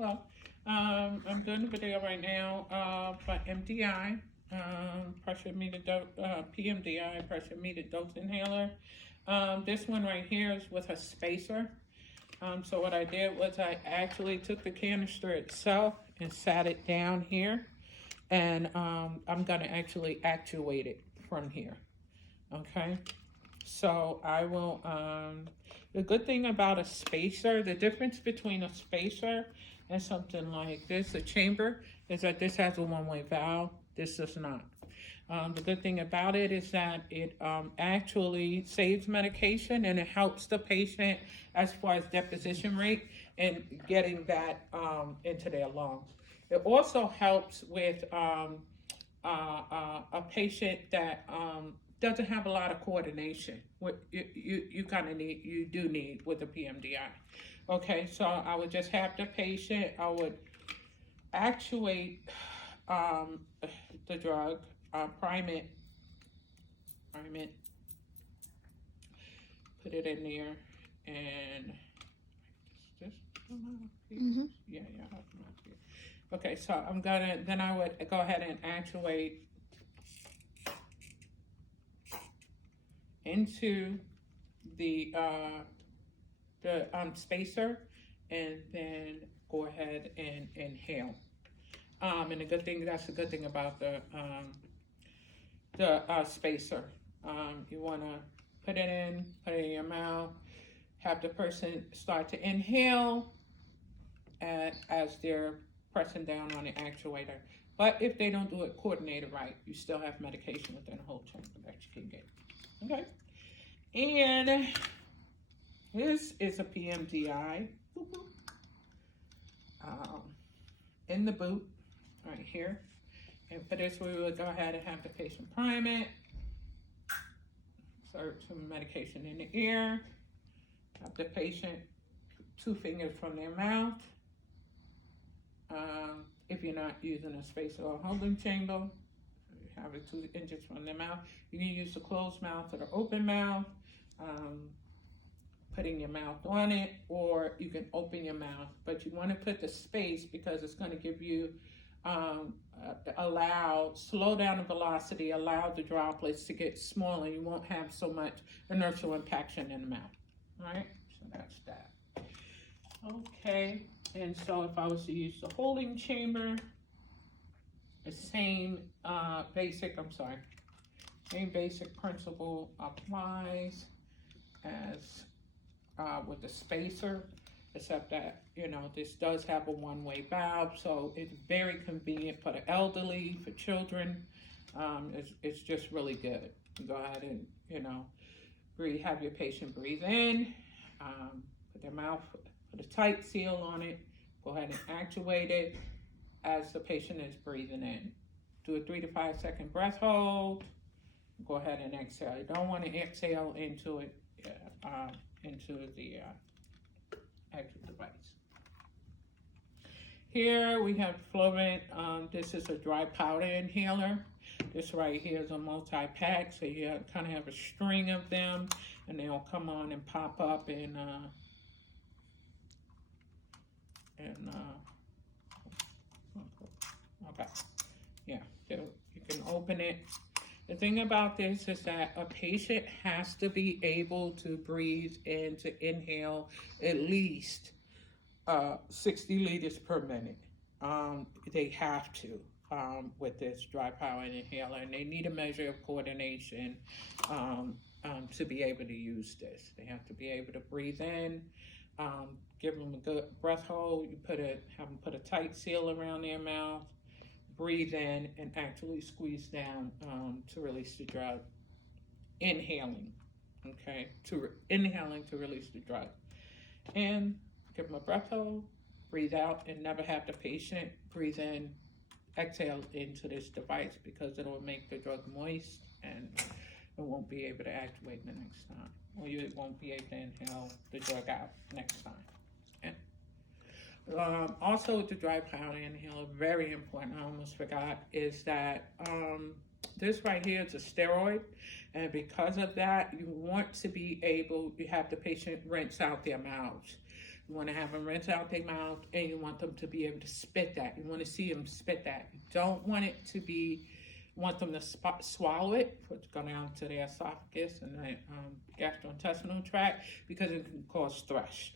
Hello. I'm doing a video right now for MDI, pressure meter dose, PMDI, pressure meter dose inhaler. This one right here is with a spacer. So what I did was I actually took the canister itself and sat it down here, and I'm gonna actually actuate it from here. Okay. So I will, the good thing about a spacer, the difference between a spacer and something like this, a chamber, is that this has a one-way valve, this does not. The good thing about it is that it actually saves medication and it helps the patient as far as deposition rate and getting that into their lungs. It also helps with a patient that doesn't have a lot of coordination. What you kind of need, you do need with a PMDI. Okay, so I would just have the patient, I would actuate the drug, prime it, put it in there, and just Mm-hmm. yeah. Okay, so I'm gonna, then I would go ahead and actuate into the spacer, and then go ahead and inhale. And the good thing, that's the good thing about the spacer. You wanna put it in your mouth, have the person start to inhale as they're pressing down on the actuator. But if they don't do it coordinated right, you still have medication within the whole chamber that you can get. Okay. And this is a PMDI in the boot right here. And for this, we will go ahead and have the patient prime it. Insert some medication in the ear. Have the patient 2 fingers from their mouth. If you're not using a spacer or holding chamber, you have it 2 inches from their mouth. You can use the closed mouth or the open mouth, putting your mouth on it, or you can open your mouth, but you want to put the space because it's going to give you, slow down the velocity, allow the droplets to get smaller. You won't have so much inertial impaction in the mouth. All right, so that's that. Okay, and so if I was to use the holding chamber, the same basic principle applies as with the spacer, except that, this does have a one-way valve, so it's very convenient for the elderly, for children. It's just really good. You go ahead and, have your patient breathe in, put their mouth, put a tight seal on it, go ahead and actuate it as the patient is breathing in. Do a 3 to 5 second breath hold. Go ahead and exhale. You don't want to exhale into it, into the actual device. Here we have Flovent. This is a dry powder inhaler. This right here is a multi-pack, so you kind of have a string of them, and they'll come on and pop up and okay, yeah, so you can open it. The thing about this is that a patient has to be able to breathe and to inhale at least 60 liters per minute. They have to with this dry powder inhaler, and they need a measure of coordination to be able to use this. They have to be able to breathe in, give them a good breath hold. You have them put a tight seal around their mouth, breathe in, and actually squeeze down to release the drug. Inhaling, okay, inhaling to release the drug. And give them a breath hold, breathe out, and never have the patient breathe in, exhale into this device, because it'll make the drug moist and it won't be able to actuate the next time, or you won't be able to inhale the drug out next time. Also, the dry powder inhaler, very important, I almost forgot, is that this right here is a steroid, and because of that, you want to be able, you have the patient rinse out their mouths. You want to have them rinse out their mouth, and you want them to be able to spit that. You want to see them spit that. You don't want it to be, want them to swallow it, for it to go down to their esophagus and the gastrointestinal tract, because it can cause thrush.